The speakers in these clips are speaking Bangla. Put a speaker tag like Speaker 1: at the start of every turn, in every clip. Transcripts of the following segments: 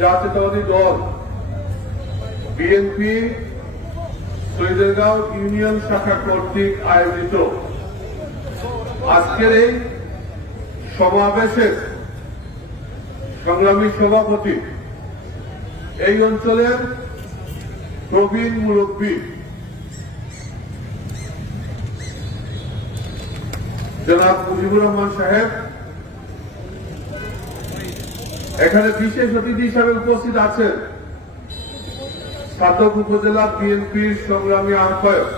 Speaker 1: জাতীয়তাবাদী দল, বিএনপি সৈদেরগাঁও ইউনিয়ন শাখা কর্তৃক আয়োজিত। আজকের এই সমাবেশের সংগ্রামী সভাপতি এই অঞ্চলের প্রবীণ মুরব্বী জনাব মুজিবুর রহমান সাহেব এখানে বিশেষ অতিথি হিসাবে উপস্থিত আছেন সাতক উপজেলা বিএনপির সংগ্রামী আহ্বায়ক,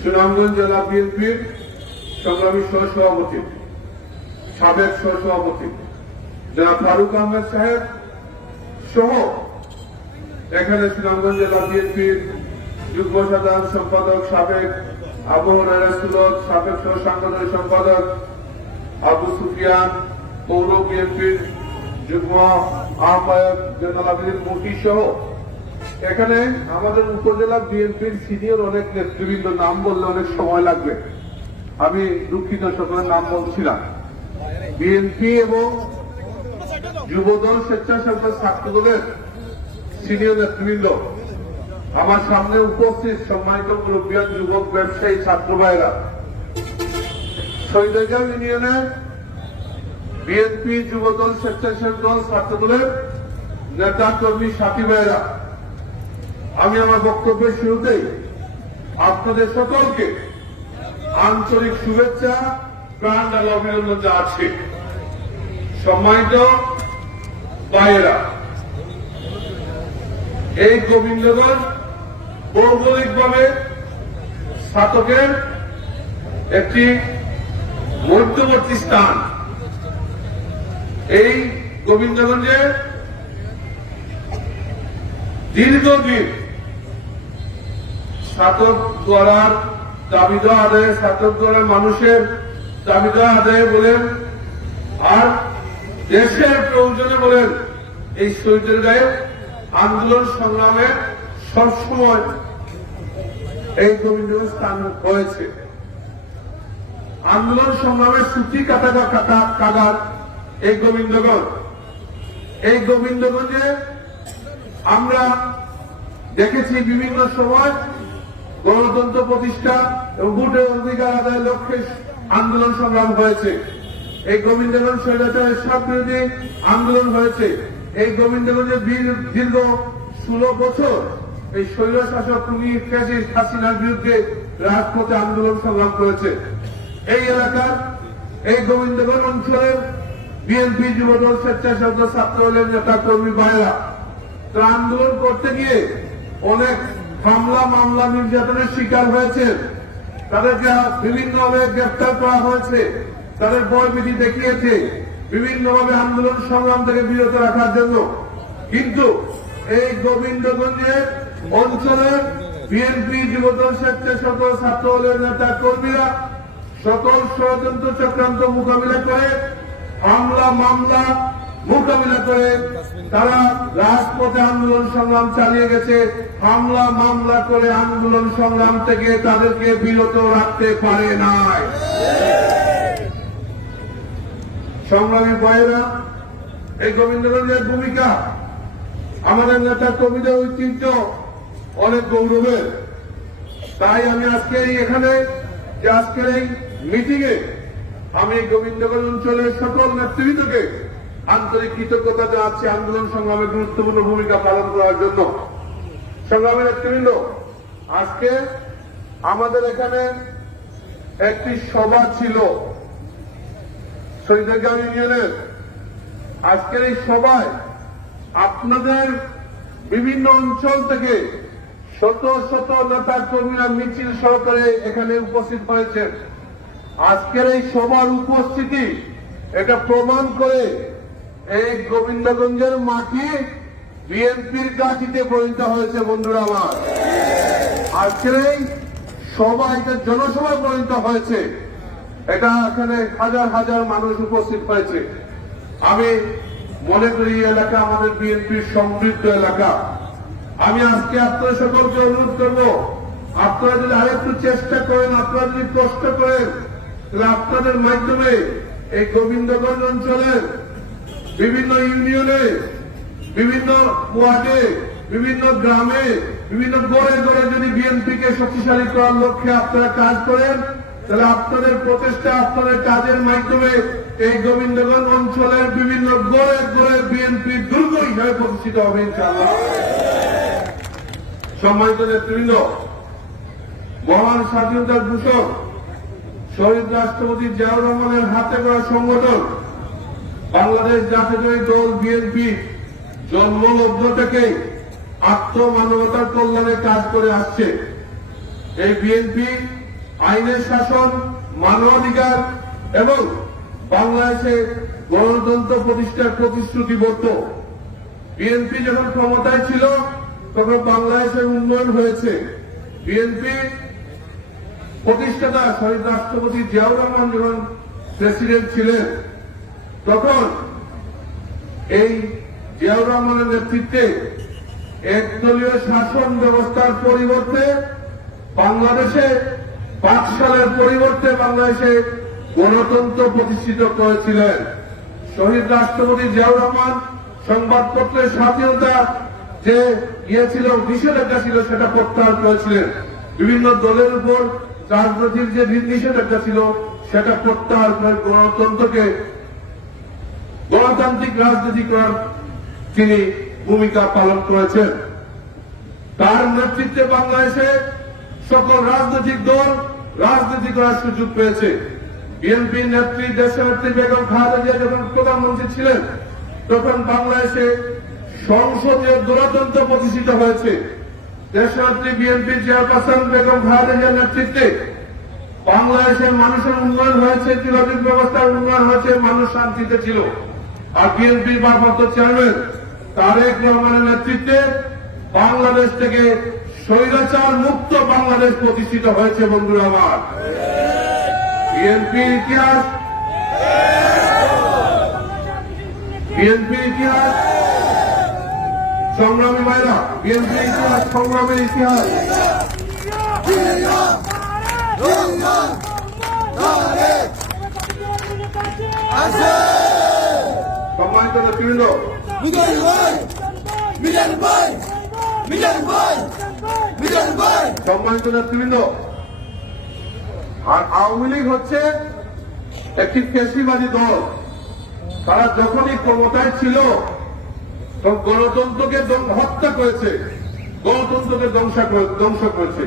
Speaker 1: সুনামগঞ্জ জেলা বিএনপির সংগ্রামী সহসভাপতি, সাবেক সহসভাপতি, জনাব ফারুক আহমেদ সাহেব সহ এখানে সুনামগঞ্জ জেলা বিএনপির যুগ্ম সাধারণ সম্পাদক সাবেক আবু রাসুলত সাবেক সহ সাংগঠনিক সম্পাদক আবু সুফিয়ান পৌর বিএনপির যুগ্ম আহ্বায়ক জেনারেল আবিদিন মুফতি সহ। এখানে আমাদের উপজেলা বিএনপির সিনিয়র অনেক নেতৃবৃন্দ, নাম বললে অনেক সময় লাগবে। আমি দুঃখিত, সকলের নাম বলছিলাম। বিএনপি এবং যুবদল স্বেচ্ছাসেবক ছাত্রদলের সিনিয়র নেতৃবৃন্দ। আমার সামনে উপস্থিত সম্মানিত মুরব্বিয়ান, যুবক, ব্যবসায়ী, ছাত্র ভাইরা শহীদাগাঁও ইউনিয়নের বিএনপি যুবদল, স্বেচ্ছাসেবক দল, ছাত্রদলের নেতা, কর্মী, সাথী ভাইরা আমি আমার বক্তব্যের শুরুতেই আপনাদের সকলকে আন্তরিক শুভেচ্ছা, প্রাণ ঢালা অভিনন্দন জানাচ্ছি। সম্মানিত ভাইয়েরা, এই গোবিন্দগঞ্জ ভৌগোলিকভাবে স্থাতকের একটি মধ্যবর্তী স্থান। এই গোবিন্দগঞ্জে দীর্ঘদিন স্নাতক করার দাবি দেওয়া আদায়, স্নাতক করার মানুষের দাবি দেওয়া আদায় বলেন, আর দেশের প্রয়োজনে বলেন, এই শহীদের গায়ে আন্দোলন সংগ্রামে সবসময় এই গোবিন্দগঞ্জ স্থান হয়েছে আন্দোলন সংগ্রামের সূচি কাটা কাটার এই গোবিন্দগঞ্জ। এই গোবিন্দগঞ্জে আমরা দেখেছি বিভিন্ন সময় গণতন্ত্র প্রতিষ্ঠা এবং ভোটের অধিকার আদায়ের লক্ষ্যে আন্দোলন সংগ্রাম হয়েছে। এই গোবিন্দগঞ্জ স্বৈরাচারের সব বিরোধী আন্দোলন হয়েছে। এই গোবিন্দগঞ্জে দীর্ঘ ষোলো বছর এই স্বৈর শাসক তুমি ফ্যাসিস্ট হাসিনার বিরুদ্ধে রাজপথে আন্দোলন সংগ্রাম করেছে। এই এলাকার এই গোবিন্দগঞ্জ অঞ্চলের বিএনপি যুবদল স্বেচ্ছাসেবক দলের নেতা কর্মী ভাইরা তারা আন্দোলন করতে গিয়ে অনেক হামলা, মামলা নির্যাতনের শিকার হয়েছে। তাদেরকে বিভিন্নভাবে গ্রেপ্তার করা হয়েছে। তাদের ভয়ভীতি দেখিয়েছে। বিভিন্নভাবে আন্দোলন সংগ্রাম থেকে বিরত রাখার জন্য। কিন্তু এই গোবিন্দগঞ্জের অঞ্চলের বিএনপি যুবদল স্বেচ্ছাসেবক ছাত্র দলের নেতা কর্মীরা সকল ষড়যন্ত্র চক্রান্ত মোকাবিলা করে হামলা, মামলা, মোকাবিলা করে তারা রাজপথে আন্দোলন সংগ্রাম চালিয়ে গেছে। হামলা, মামলা করে আন্দোলন সংগ্রাম থেকে তাদেরকে বিরত রাখতে পারে নাই। সংগ্রামী ভাইয়েরা, এই গোবিন্দগঞ্জের ভূমিকা, আমাদের নেতা কবিতা ঐতিহ্য অনেক গৌরবের। তাই আমি আজকে এখানে, যে আজকের এই মিটিং এ আমি গোবিন্দগঞ্জ অঞ্চলের সকল নেতৃবৃন্দকে আন্তরিক কৃতজ্ঞতা জানাচ্ছি। আন্দোলন সংগ্রামে গুরুত্বপূর্ণ ভূমিকা পালন করার জন্য। সংগ্রামী নেতৃবৃন্দ, আজকে আমাদের এখানে একটি সভা ছিল শহীদগাঁও ইউনিয়নের। আজকের এই সভায় আপনাদের বিভিন্ন অঞ্চল থেকে শত শত নেতা কর্মীরা মিছিল সহকারে এখানে উপস্থিত হয়েছেন। আজকের এই সবার উপস্থিতি, এটা প্রমাণ করে এই গোবিন্দগঞ্জের মাটি বিএনপির গাছিতে পরিণত হয়েছে, বন্ধুরা আমার। আজকের এই সভা এটা জনসভায় পরিণত হয়েছে। এটা এখানে হাজার হাজার মানুষ উপস্থিত হয়েছে। আমি মনে করি এই এলাকা আমাদের বিএনপির সমৃদ্ধ এলাকা। আমি আজকে আপনাদের সকলকে অনুরোধ করব, আপনারা যদি আরেকটু চেষ্টা করেন, আপনারা যদি কষ্ট করেন তাহলে আপনাদের মাধ্যমে এই গোবিন্দগঞ্জ অঞ্চলের বিভিন্ন ইউনিয়নে, বিভিন্ন ওয়ার্ডে, বিভিন্ন গ্রামে, বিভিন্ন গড়ে গড়ে যদি বিএনপিকে শক্তিশালী করার লক্ষ্যে আপনারা কাজ করেন, তাহলে আপনাদের প্রচেষ্টা, আপনাদের কাজের মাধ্যমে এই গোবিন্দগঞ্জ অঞ্চলের বিভিন্ন গড়ে গড়ে বিএনপি দুর্গ হিসাবে প্রতিষ্ঠিত হবে সম্মানিত নেতৃবৃন্দ, মহান স্বাধীনতার ঘোষক শহীদ রাষ্ট্রপতি জিয়াউর রহমানের হাতে করা সংগঠন বাংলাদেশ জাতীয় দল বিএনপি জন্মলগ্ন থেকে আত্মমানবতার কল্যাণে কাজ করে আসছে। এই বিএনপি আইনের শাসন, মানবাধিকার এবং বাংলাদেশে গণতন্ত্র প্রতিষ্ঠার প্রতিশ্রুতিবদ্ধ। বিএনপি যখন ক্ষমতায় ছিল, তখন বাংলাদেশের উন্নয়ন হয়েছে। বিএনপি প্রতিষ্ঠাতা শহীদ রাষ্ট্রপতি জিয়াউর রহমান যখন প্রেসিডেন্ট ছিলেন, তখন এই জিয়াউর রহমানের নেতৃত্বে একদলীয় শাসন ব্যবস্থার পরিবর্তে বাংলাদেশে পাঁচ সালের পরিবর্তে বাংলাদেশে গণতন্ত্র প্রতিষ্ঠিত করেছিলেন। শহীদ রাষ্ট্রপতি জিয়াউর রহমান সংবাদপত্রের স্বাধীনতা যে ইয়ে ছিল নিষেধাজ্ঞা ছিল সেটা প্রত্যাহার করেছিলেন। বিভিন্ন দলের উপর রাজনৈতিক যে নিষেধাজ্ঞা ছিল, সেটা প্রত্যাহার করে গণতন্ত্রকে গণতান্ত্রিক রাজনীতি করার তিনি ভূমিকা পালন করেছেন। তার নেতৃত্বে বাংলাদেশে সকল রাজনৈতিক দল রাজনীতি করার সুযোগ পেয়েছে। বিএনপি নেত্রী দেশনেত্রী বেগম খালেদা যখন প্রধানমন্ত্রী ছিলেন, তখন বাংলাদেশে সংসদীয় গণতন্ত্র প্রতিষ্ঠিত হয়েছে। দেশনেত্রী বিএনপি চেয়ারপারসন বেগম খালেদা জিয়ার নেতৃত্বে বাংলাদেশের মানুষের উন্নয়ন হয়েছে যোগাযোগ ব্যবস্থার উন্নয়ন হয়েছে, মানুষ শান্তিতে ছিল। আর বিএনপির ভারপ্রাপ্ত চেয়ারম্যান তারেক রহমানের নেতৃত্বে বাংলাদেশ থেকে স্বৈরাচার মুক্ত বাংলাদেশ প্রতিষ্ঠিত হয়েছে, বন্ধুরা আমার। বিএনপির ইতিহাস বিএনপির ইতিহাস সংগ্রামী মায়েরা বিএনপির ইতিহাস, সংগ্রামের ইতিহাস। সম্মানিত নেতৃবৃন্দ
Speaker 2: মিজান ভাই মিজান ভাই মিজান ভাই মিজান ভাই
Speaker 1: সম্মানিত নেতৃবৃন্দ, আর আওয়ামী লীগ হচ্ছে একটি ফেসিবাদী দল। তারা যখনই ক্ষমতায় ছিল গণতন্ত্রকে হত্যা করেছে। গণতন্ত্রকে ধ্বংস করেছে।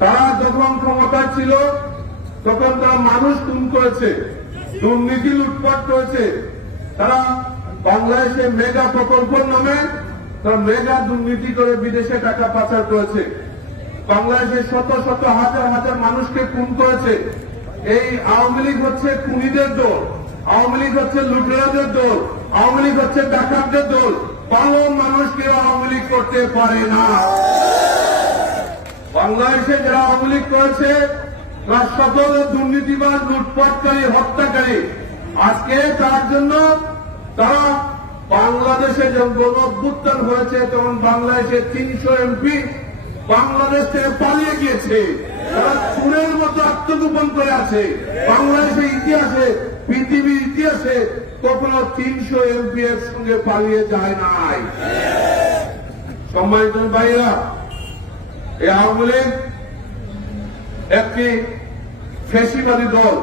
Speaker 1: তারা যখন ক্ষমতায় ছিল, তখন তারা মানুষ খুন করেছে, দুর্নীতি লুটপাট করেছে। তারা বাংলাদেশে মেগা প্রকল্পের নামে তারা মেগা দুর্নীতি করে বিদেশে টাকা পাচার করেছে। বাংলাদেশে শত শত হাজার হাজার মানুষকে খুন করেছে। এই আওয়ামী লীগ হচ্ছে খুনিদের দল, আওয়ামী লীগ হচ্ছে লুটেরাদের দল। আওয়ামী লীগ হচ্ছে ডাকাতদের দল। ভালো মানুষকে আওয়ামী লীগ করতে পারে না। বাংলাদেশে যারা আওয়ামী লীগ করেছে, তারা সকল দুর্নীতিবাদ লুটপাটকারী, হত্যাকারী। আজকে তার জন্য তারা বাংলাদেশে যখন গণ অভ্যুত্থান হয়েছে, তখন বাংলাদেশে তিনশো এমপি বাংলাদেশ থেকে পালিয়ে গিয়েছে। তারা চুরের মতো আত্মগোপন করে আছে। বাংলাদেশের ইতিহাসে, পৃথিবীর ইতিহাসে কখনো তিনশো এমপি এর সঙ্গে পালিয়ে যায় নাই। সম্মানিত ভাইরা এই আওয়ামী লীগ একটি ফেসিবাদী দল।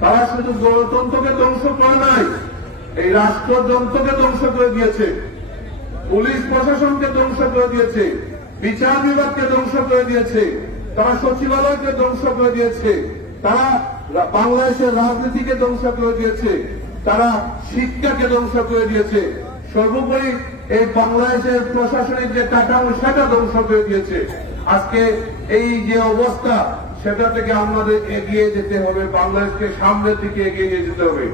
Speaker 1: তারা শুধু গণতন্ত্রকে ধ্বংস করে নাই, এই রাষ্ট্রযন্ত্রকে ধ্বংস করে দিয়েছে, পুলিশ প্রশাসনকে ধ্বংস করে দিয়েছে, বিচার বিভাগকে ধ্বংস করে দিয়েছে, তারা সচিবালয়কে ধ্বংস করে দিয়েছে, তারা বাংলাদেশের রাজনীতিকে ধ্বংস করে দিয়েছে। তারা শিক্ষাকে ধ্বংস করে দিয়েছে। সর্বোপরি এই বাংলাদেশের প্রশাসনিক যে কাঠামো, সেটা ধ্বংস করে দিয়েছে। আজকে এই যে অবস্থা, সেটা থেকে আমাদের এগিয়ে যেতে হবে। বাংলাদেশকে সামনের দিকে এগিয়ে নিয়ে যেতে হবে।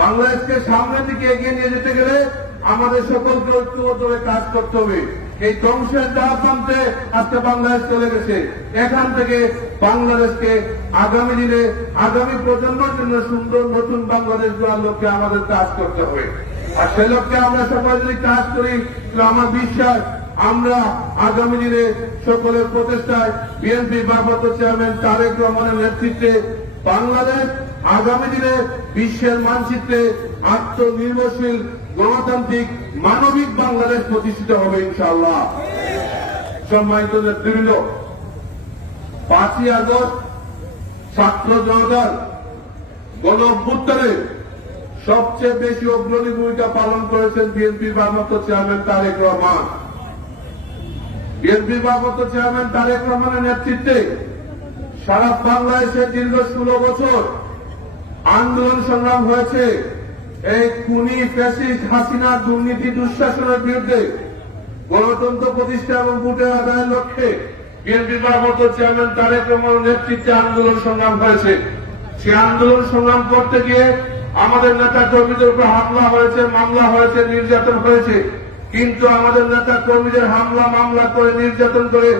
Speaker 1: বাংলাদেশকে সামনের দিকে এগিয়ে নিয়ে যেতে গেলে আমাদের সকলকে ঐক্যবদ্ধভাবে কাজ করতে হবে। এই ধ্বংসের দ্বার প্রান্তে আজকে বাংলাদেশ চলে গেছে। এখান থেকে বাংলাদেশকে আগামী দিনে, আগামী প্রজন্মের জন্য সুন্দর নতুন বাংলাদেশ গড়ার লক্ষ্যে আমাদের কাজ করতে হবে। আর সে লক্ষ্যে আমরা সবাই যদি কাজ করি, তাহলে আমার বিশ্বাস, আমরা আগামী দিনে সকলের প্রচেষ্টায় বিএনপি ভারপ্রাপ্ত চেয়ারম্যান তারেক রহমানের নেতৃত্বে বাংলাদেশ আগামী দিনে বিশ্বের মানচিত্রে আত্মনির্ভরশীল গণতান্ত্রিক মানবিক বাংলাদেশ প্রতিষ্ঠিত হবে ইনশাআল্লাহ। সম্মানিত নেতৃবৃন্দ, পাঁচই আগস্ট ছাত্র জনতার গণ অভ্যুত্থানে সবচেয়ে বেশি অগ্রণী ভূমিকা পালন করেছেন বিএনপির ভারপ্রাপ্ত চেয়ারম্যান তারেক রহমান। বিএনপির ভারপ্রাপ্ত চেয়ারম্যান তারেক রহমানের নেতৃত্বে সারা বাংলাদেশে দীর্ঘ ষোলো বছর আন্দোলন সংগ্রাম হয়েছে। এই খুনি ফ্যাসিস্ট হাসিনা দুর্নীতি দুঃশাসনের বিরুদ্ধে গণতন্ত্র প্রতিষ্ঠা এবং ভোটের আদায়ের লক্ষ্যে বিএনপি ভারপ্রাপ্ত চেয়ারম্যান তারেক রহমানের নেতৃত্বে আন্দোলন সংগ্রাম হয়েছে। সে আন্দোলন সংগ্রাম করতে গিয়ে আমাদের নেতা কর্মীদের উপর হামলা হয়েছে, মামলা হয়েছে, নির্যাতন হয়েছে। কিন্তু আমাদের নেতা কর্মীদের হামলা, মামলা করে নির্যাতন করে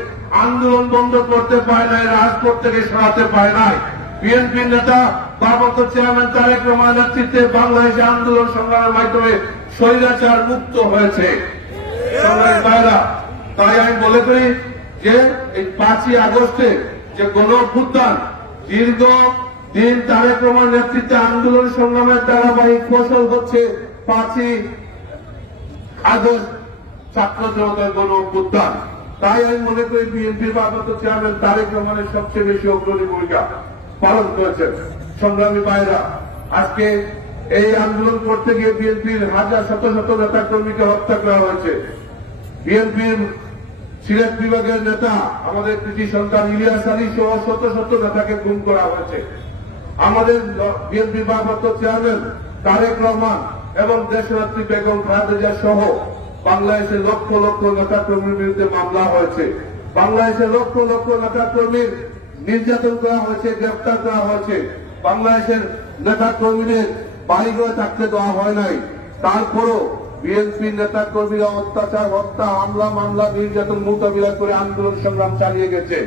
Speaker 1: আন্দোলন বন্ধ করতে পায় নাই, রাজপথ থেকে সরাতে পারে নাই। বিএনপির নেতা ভারপ্রাপ্ত চেয়ারম্যান তারেক রহমানের নেতৃত্বে বাংলাদেশে আন্দোলন সংগ্রামের মাধ্যমে স্বৈরাচার মুক্ত হয়েছে। তাই আমি বলে করি যে এই পাঁচই আগস্টে যে গণ দীর্ঘ দিন তারেক রহমান নেতৃত্বে আন্দোলন সংগ্রামের ধারাবাহিক ফসল হচ্ছে পাঁচই আগস্ট ছাত্র জনতার গণ তাই আমি মনে করি বিএনপির ভারপ্রাপ্ত চেয়ারম্যান তারেক রহমানের সবচেয়ে বেশি অগ্রণী ভূমিকা। পালন করেছেন। সংগ্রামী ভাইরা আজকে এই আন্দোলন করতে গিয়ে বিএনপির হাজার শত শত নেতা কর্মীকে হত্যা করা হয়েছে। বিএনপির সিলেট বিভাগের নেতা, আমাদের কৃষি সন্তান ইলিয়াস আলী সহ শত শত নেতাকে গুম করা হয়েছে। আমাদের বিএনপি ভারপ্রাপ্ত চেয়ারম্যান তারেক রহমান এবং দেশনেত্রী বেগম খালেদা সহ বাংলাদেশের লক্ষ লক্ষ নেতা কর্মীর বিরুদ্ধে মামলা হয়েছে। বাংলাদেশের লক্ষ লক্ষ নেতা কর্মীর নির্যাতন করা হয়েছে, গ্রেপ্তার করা হয়েছে। বাংলাদেশের নেতা কর্মীদের বাড়িঘরে থাকতে দেওয়া হয় নাই। তারপরও বিএনপি নেতা কর্মীরা অত্যাচার, হত্যা, হামলা, মামলা, নির্যাতন, মোকাবিলা করে আন্দোলন সংগ্রাম চালিয়ে গেছে।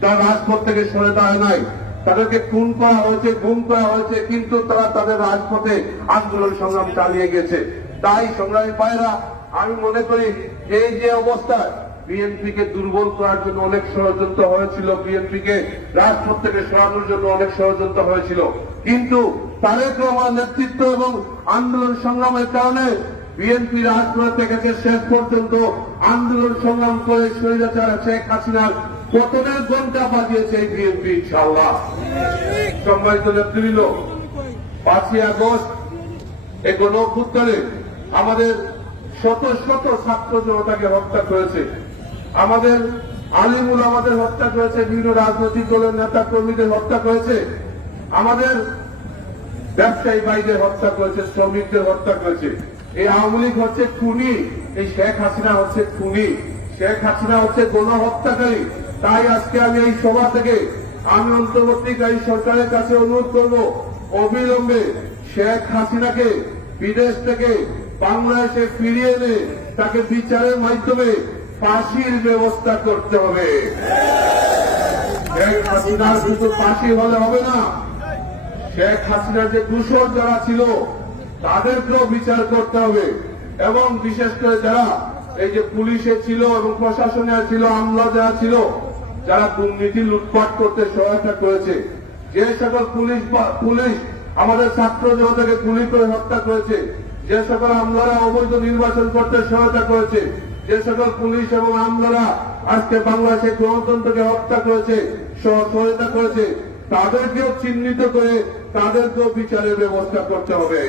Speaker 1: তারা রাজপথ থেকে সরে দাঁড়ায় নাই, তাদেরকে খুন করা হয়েছে, গুম করা হয়েছে, কিন্তু তারা তাদের রাজপথে আন্দোলন সংগ্রাম চালিয়ে গেছে। তাই সংগ্রামী পায়রা আমি মনে করি, এই যে অবস্থা বিএনপি কে দুর্বল করার জন্য অনেক ষড়যন্ত্র হয়েছিল। বিএনপি কে রাজপথ থেকে সরানোর জন্য অনেক ষড়যন্ত্র হয়েছিল। কিন্তু তারেক রহমান নেতৃত্ব এবং আন্দোলন সংগ্রামের কারণে বিএনপি রাজপথ থেকেছে শেষ পর্যন্ত আন্দোলন সংগ্রাম করে স্বৈরাচার শেখ হাসিনার পতনের ঘণ্টা বাজিয়েছে এই বিএনপি ইনশাল্লাহ সম্মানিত নেতৃবৃন্দ, পাঁচই আগস্ট এই গণ আমাদের শত শত ছাত্র জনতাকে হত্যা করেছে। আমাদের আলিমুল আমাদের হত্যা করেছে, বিভিন্ন রাজনৈতিক দলের নেতা কর্মীদের হত্যা করেছে, আমাদের ব্যবসায়ী ভাইদের হত্যা করেছে, শ্রমিকদের হত্যা করেছে। এই আওয়ামী লীগ হচ্ছে খুনি, এই শেখ হাসিনা হচ্ছে খুনি, শেখ হাসিনা হচ্ছে গণহত্যাকারী। তাই আজকে আমি এই সভা থেকে আমি অন্তর্বর্তীকারী সরকারের কাছে অনুরোধ করব, অবিলম্বে শেখ হাসিনাকে বিদেশ থেকে বাংলাদেশে ফিরিয়ে এনে তাকে বিচারের মাধ্যমে ফাঁসির ব্যবস্থা করতে হবে। শেখ হাসিনার শুধু ফাঁসি হলে হবে না, শেখ হাসিনার যে দূষণ যারা ছিল, তাদেরকেও বিচার করতে হবে। এবং বিশেষ করে যারা এই যে পুলিশে ছিল এবং প্রশাসনে ছিল, আমলা যারা ছিল, যারা দুর্নীতি লুটপাট করতে সহায়তা করেছে, যে সকল পুলিশ পুলিশ আমাদের ছাত্র জনতাকে গুলি করে হত্যা করেছে, যে সকল আমলারা অবৈধ নির্বাচন করতে সহায়তা করেছে যে সকল পুলিশ এবং আমলারা আজকে বাংলাদেশে গণতন্ত্রকে হত্যা করেছে, সহযোগিতা করেছে, তাদেরকেও চিহ্নিত করে তাদেরকেও বিচারের ব্যবস্থা করতে হবে।